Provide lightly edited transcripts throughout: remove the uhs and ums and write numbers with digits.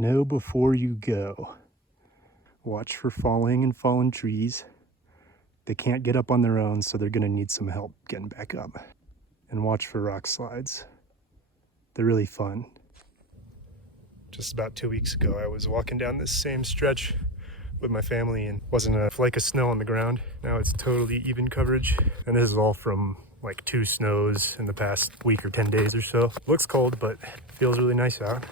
Know before you go. Watch for falling and fallen trees. They can't get up on their own, so they're gonna need some help getting back up. And watch for rock slides. They're really fun. Just about 2 weeks ago, I was walking down this same stretch with my family and wasn't a flake of snow on the ground. Now it's totally even coverage. And this is all from like 2 snows in the past week or 10 days or so. Looks cold, but feels really nice out.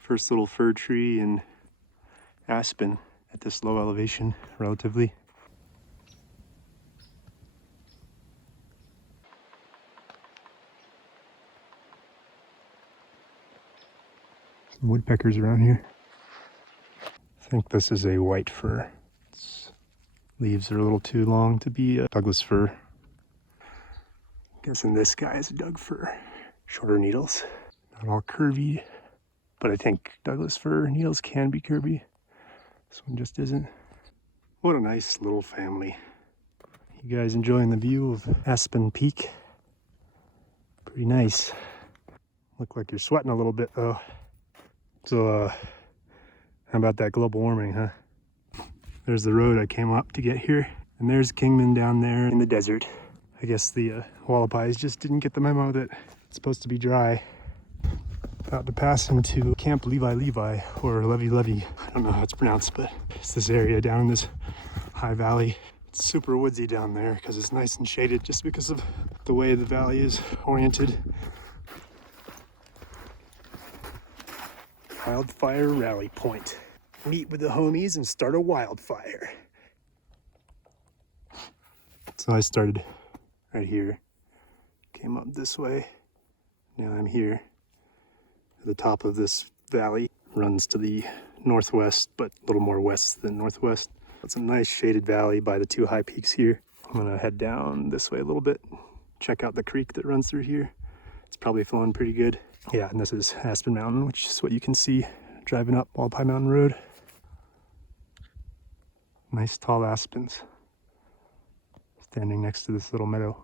First little fir tree and aspen at this low elevation, relatively. Some woodpeckers around here. I think this is a white fir. Its leaves are a little too long to be a Douglas fir. Guessing this guy is a Doug fir. Shorter needles, not all curvy, but I think Douglas fir needles can be curvy. This one just isn't. What a nice little family. You guys enjoying the view of Aspen Peak? Pretty nice. Look like you're sweating a little bit though. So, how about that global warming, huh? There's the road I came up to get here, and there's Kingman down there in the desert. I guess the Hualapais just didn't get the memo that it's supposed to be dry. About to pass into Camp Levi, or Levy. I don't know how it's pronounced, but it's this area down in this high valley. It's super woodsy down there because it's nice and shaded just because of the way the valley is oriented. Wildfire rally point. Meet with the homies and start a wildfire. So I started right here, came up this way. Now I'm here. The top of this valley runs to the northwest, but a little more west than northwest. It's a nice shaded valley by the 2 high peaks here. I'm gonna head down this way a little bit, check out the creek that runs through here. It's probably flowing pretty good. Yeah, and this is Aspen Mountain, which is what you can see driving up Hualapai Mountain Road. Nice tall aspens standing next to this little meadow.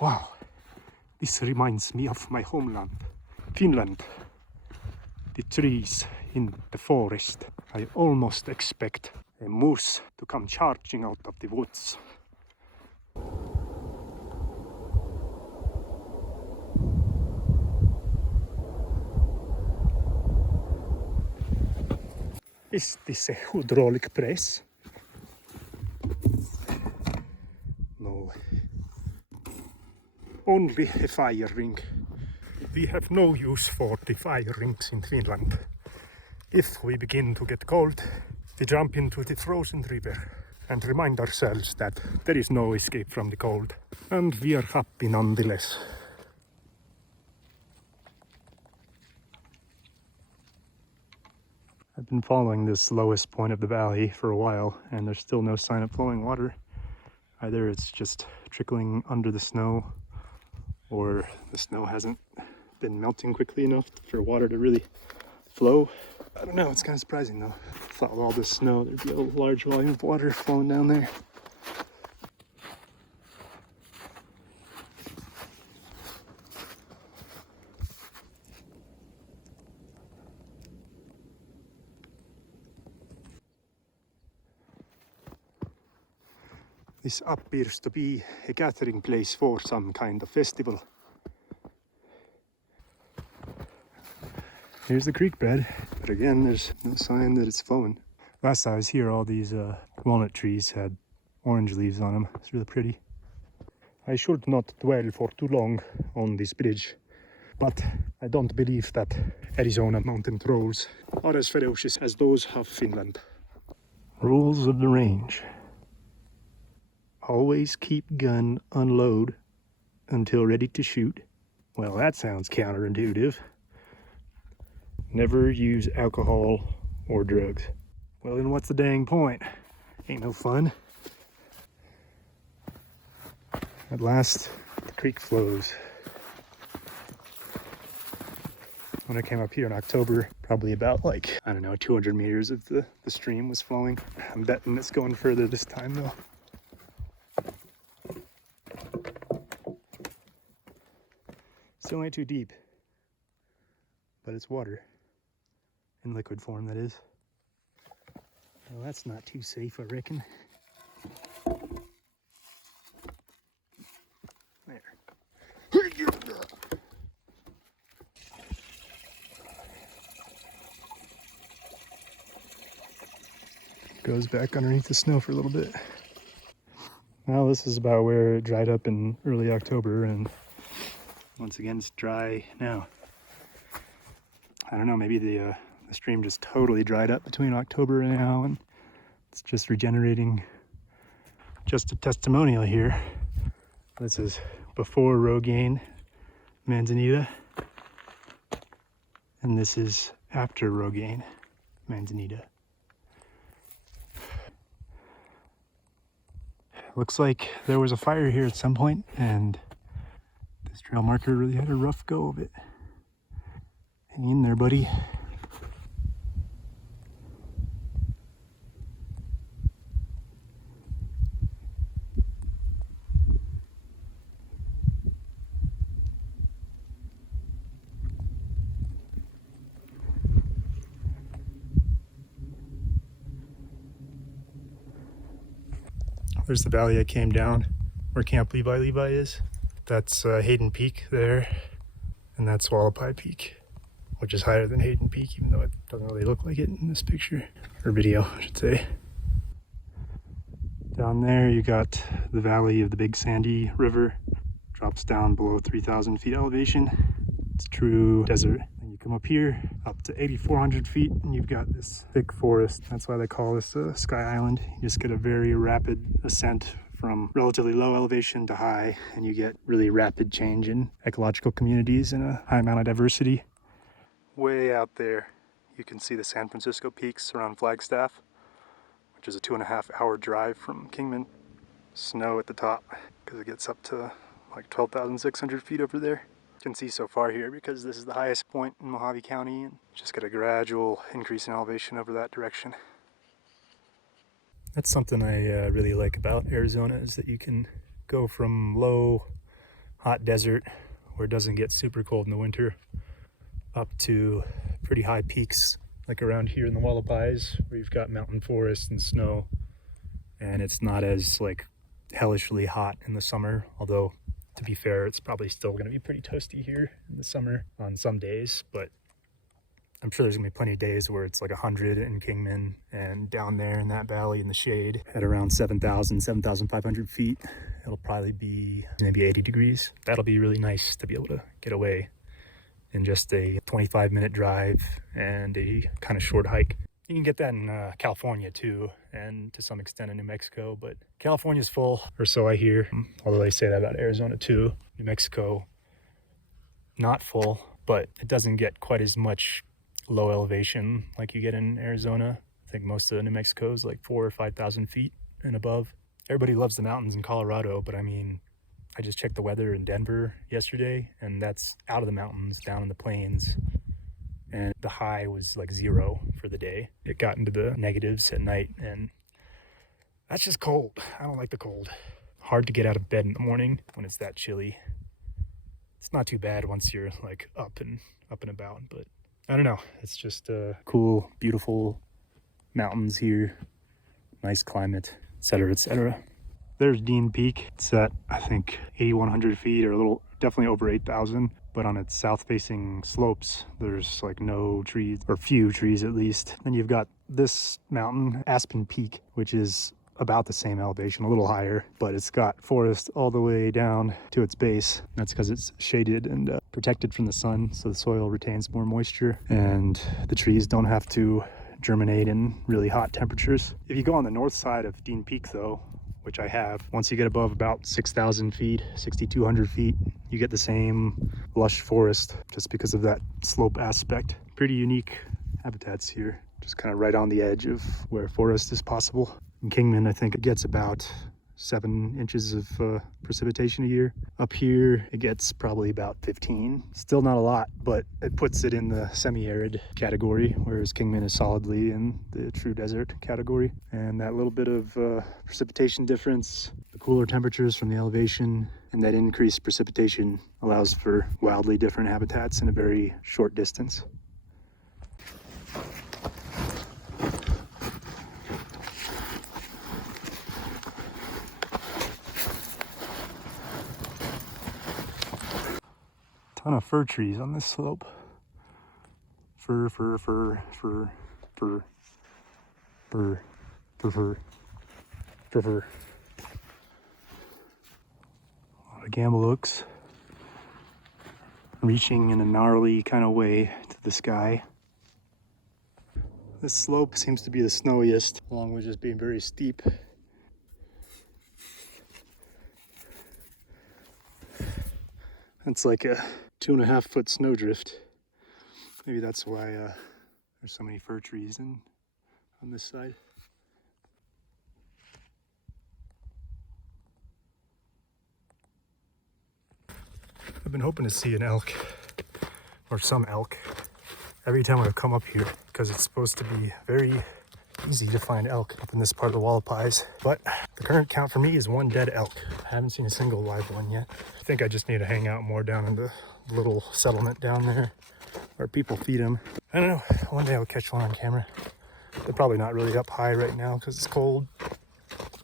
Wow, this reminds me of my homeland, Finland. The trees in the forest. I almost expect a moose to come charging out of the woods. Is this a hydraulic press? No. Only a fire ring. We have no use for the fire rings in Finland. If we begin to get cold, we jump into the frozen river and remind ourselves that there is no escape from the cold. And we are happy nonetheless. I've been following this lowest point of the valley for a while, and there's still no sign of flowing water. Either it's just trickling under the snow, or the snow hasn't been melting quickly enough for water to really flow. I don't know, it's kind of surprising though. I thought with all this snow there'd be a large volume of water flowing down there. This appears to be a gathering place for some kind of festival. Here's the creek bed, but again, there's no sign that it's flowing. Last time I was here, all these walnut trees had orange leaves on them. It's really pretty. I should not dwell for too long on this bridge, but I don't believe that Arizona mountain trolls are as ferocious as those of Finland. Rules of the range. Always keep gun unload until ready to shoot. Well, that sounds counterintuitive. Never use alcohol or drugs. Well, then what's the dang point? Ain't no fun. At last, the creek flows. When I came up here in October, probably about 200 meters of the stream was flowing. I'm betting it's going further this time though. Still ain't too deep, but it's water. In liquid form, that is. Well, that's not too safe, I reckon. There. Goes back underneath the snow for a little bit. Well, this is about where it dried up in early October, and once again it's dry now. I don't know, maybe the stream just totally dried up between October and now, and it's just regenerating. Just a testimonial here. This is before Rogaine, Manzanita, and this is after Rogaine, Manzanita. Looks like there was a fire here at some point, and this trail marker really had a rough go of it. Hang in there, buddy. There's the valley I came down, where Camp Levi is. That's Hayden Peak there, and that's Hualapai Peak, which is higher than Hayden Peak, even though it doesn't really look like it in this picture, or video, I should say. Down there you got the valley of the Big Sandy River, drops down below 3,000 feet elevation. It's true desert. And you come up here, up to 8,400 feet, and you've got this thick forest. That's why they call this Sky Island. You just get a very rapid ascent from relatively low elevation to high, and you get really rapid change in ecological communities and a high amount of diversity. Way out there, you can see the San Francisco peaks around Flagstaff, which is a 2.5-hour drive from Kingman. Snow at the top, because it gets up to like 12,600 feet over there. You can see so far here because this is the highest point in Mojave County, and just get a gradual increase in elevation over that direction. That's something I really like about Arizona, is that you can go from low, hot desert where it doesn't get super cold in the winter up to pretty high peaks, like around here in the Hualapais, where you've got mountain forest and snow, and it's not as like hellishly hot in the summer, although to be fair, it's probably still going to be pretty toasty here in the summer on some days, but I'm sure there's going to be plenty of days where it's like 100 in Kingman, and down there in that valley in the shade at around 7,000, 7,500 feet, it'll probably be maybe 80 degrees. That'll be really nice to be able to get away in just a 25-minute drive and a kind of short hike. You can get that in California too, and to some extent in New Mexico, but California's full, or so I hear, although they say that about Arizona too. New Mexico, not full, but it doesn't get quite as much low elevation like you get in Arizona. I think most of New Mexico is like 4,000 or 5,000 feet and above. Everybody loves the mountains in Colorado, but I mean, I just checked the weather in Denver yesterday, and that's out of the mountains, down in the plains. And the high was like 0 for the day. It got into the negatives at night, and that's just cold. I don't like the cold. Hard to get out of bed in the morning when it's that chilly. It's not too bad once you're like up and about, but I don't know. It's just cool, beautiful mountains here, nice climate, etc., etc. There's Dean Peak. It's at, I think, 8,100 feet, or a little, definitely over 8,000. But on its south-facing slopes, there's like no trees, or few trees at least. Then you've got this mountain, Aspen Peak, which is about the same elevation, a little higher, but it's got forest all the way down to its base. That's because it's shaded and protected from the sun, so the soil retains more moisture, and the trees don't have to germinate in really hot temperatures. If you go on the north side of Dean Peak though, which I have, once you get above about 6,000 feet, 6,200 feet, you get the same lush forest just because of that slope aspect. Pretty unique habitats here, just kind of right on the edge of where forest is possible. In Kingman, I think it gets about 7 inches of precipitation a year. Up here, it gets probably about 15. Still not a lot, but it puts it in the semi-arid category, whereas Kingman is solidly in the true desert category. And that little bit of precipitation difference, the cooler temperatures from the elevation, And that increased precipitation allows for wildly different habitats in a very short distance. Ton of fir trees on this slope. Fir, fir, fir, fir, fir, fir, fir, fir, fir, fir. A lot of gamble oaks reaching in a gnarly kind of way to the sky. This slope seems to be the snowiest, along with just being very steep. It's like a 2.5 foot snowdrift. Maybe that's why there's so many fir trees on this side. I've been hoping to see an elk, or some elk, every time I've come up here, because it's supposed to be very easy to find elk up in this part of the Hualapais. But the current count for me is 1 dead elk. I haven't seen a single live one yet. I think I just need to hang out more down in the little settlement down there where people feed them. I don't know, one day I'll catch one on camera. They're probably not really up high right now because it's cold.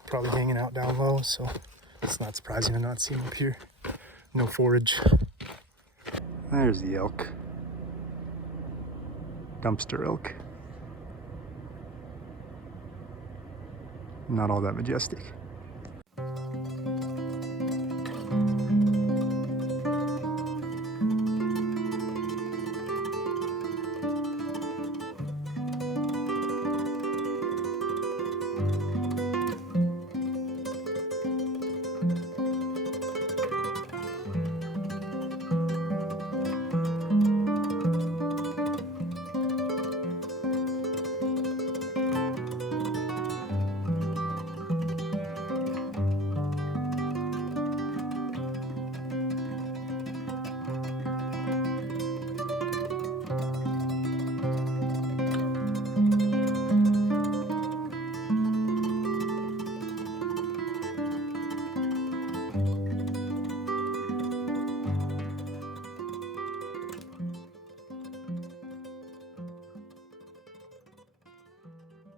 Probably hanging out down low, so it's not surprising to not see them up here. No forage. There's the elk. Dumpster elk. Not all that majestic.